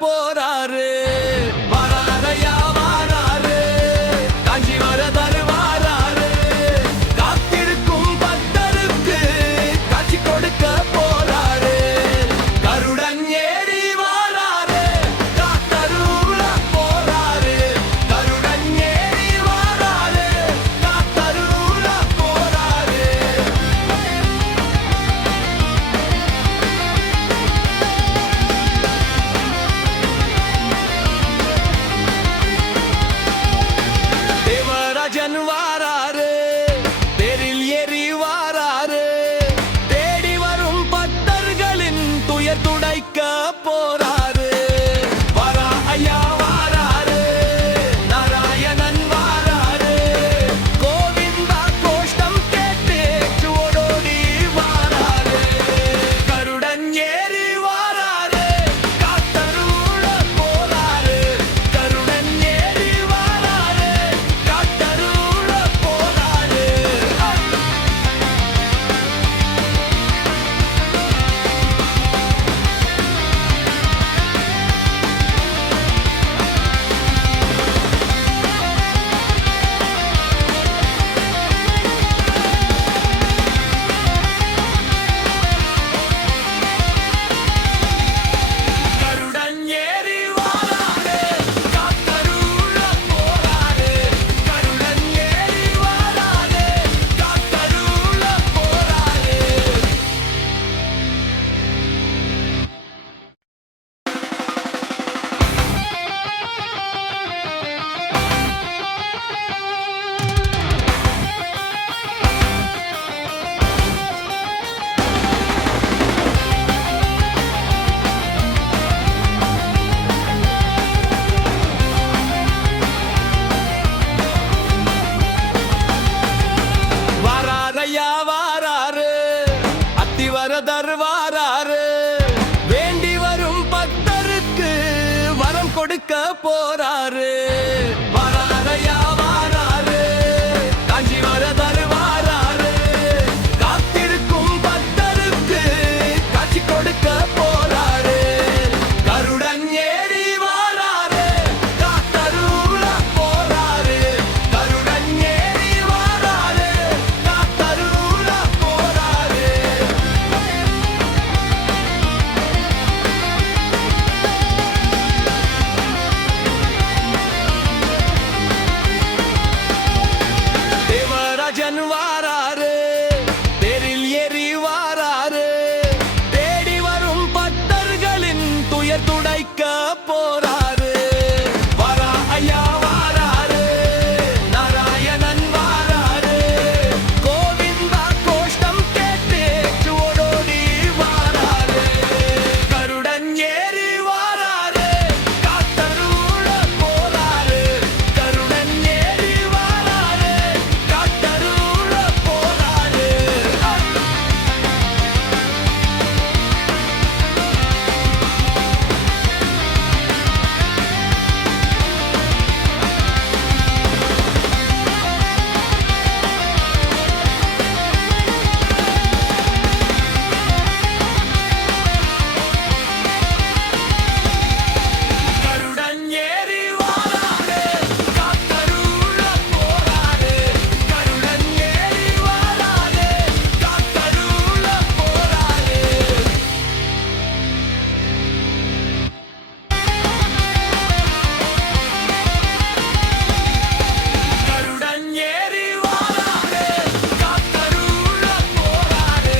போறாரு. வராரையா வாராரு, காஞ்சி வரதர் வாராரு. காத்திருக்கும் பக்தருக்கு காட்சி கொடுக்க போறாரு. கருடன் ஏறி வாராரு, காத்தருள போறாரு. கருடன் ஏறி வாராரு, காத்தருள போறாரு. தேவராஜன் வாராரு, தேரில் ஏறி வாராரு. தேடி வரும் பக்தர்களின் துயர் துடைக்க போறாரு. வரா ஐயா வாராரு, நாராயணன் வாராரு. கோவிந்தா கோஷ்டம் கேட்டு ஓடோடி வாராரு. கருடன் ஏறி வாராரு, காத்தருள போறாரு. கருடன் ஏறி வாராரு, காத்தருள போறாரு. கருடன் ஏறி வாராரு, காத்தருள போறாரு. கருடன் ஏறி வாராரு, காத்தருள போறாரு. வாராரையா வாராரு, அத்திவரதர் வாராரு. வேண்டி வரும் பக்தருக்கு வரம் கொடுக்க போறாரு. வாராரையா வாராரு, காஞ்சி வரதர் வாராரு. காத்திருக்கும் பக்தருக்கு காட்சி கொடுக்க போறாரு. கருடன் ஏறி வாராரு, காத்தருள போறாரு. கருடன் ஏறி வாராரு, காத்தருள போறாரு. தேவராஜன் வாராரு, தேரில் ஏறி வாராரு. தேடி வரும் பக்தர்களின் துயர் துடைக்க போறாரு. வரா ஐயா வாராரு, நாராயணன் வாராரு. கோவிந்தா கோஷ்டம் கேட்டு ஓடோடி வாராரு. கருடன் ஏறி வாராரு, காத்தருள போறாரு. கருடன் ஏறி வாராரு, காத்தருள போறாரு. கருடன் ஏறி வாராரு, காத்தருள போறாரு. கருடன் ஏறி வாராரு, காத்தருள போறாரு. கருடன் ஏறி வாராரு, காத்தருள போறாரு.